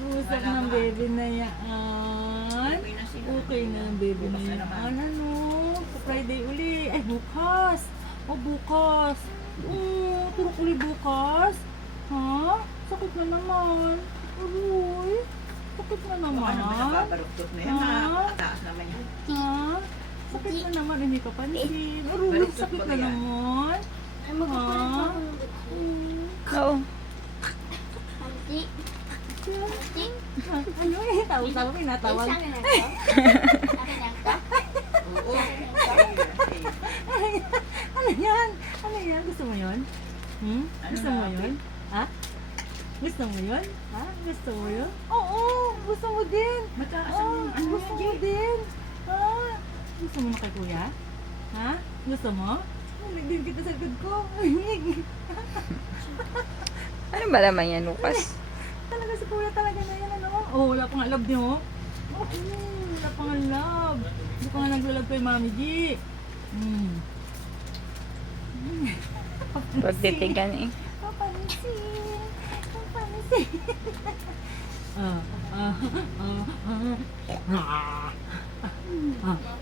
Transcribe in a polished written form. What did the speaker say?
Nag-uusap ng baby na yan. Okay na ang baby na yan. Ano? Sa Friday uli. Ay, bukas. O, bukas. Turok uli bukas. Ha? Sakit na naman. Uy. Sakit na naman. Baka naman nababaluktot na yan. Nakataas naman yan. Ha? Sakit na naman. Hindi ka pansin. Uy, sakit na naman. Ay, magkukulit Ha? ako ng buto. Oo. Auntie. Auntie. Ano eh? Tawag-tawag eh. Natawag. Sa akin na to? Sa akin na to? Oo. Ano yan? Ano yan? Gusto mo yun? Gusto mo yun? Ha? Gusto mo yun? Ha? Gusto mo yun? Oo! Gusto mo din! Mataas Oo! ang ano Gusto mo yan, din! Ha? Gusto mo na kay kuya? Ha? Gusto mo? Nagdin kita sa likod ko. Ano ba naman yan, Lucas? Talaga si kuya talaga na yan, ano? Oh, wala pang love niyo. Oh, wala pang love. Hindi pa nga naglalove kay Mami G. Pagtitigan eh. Papanisin. Papanisin. Ah, ah, ah, ah, ah.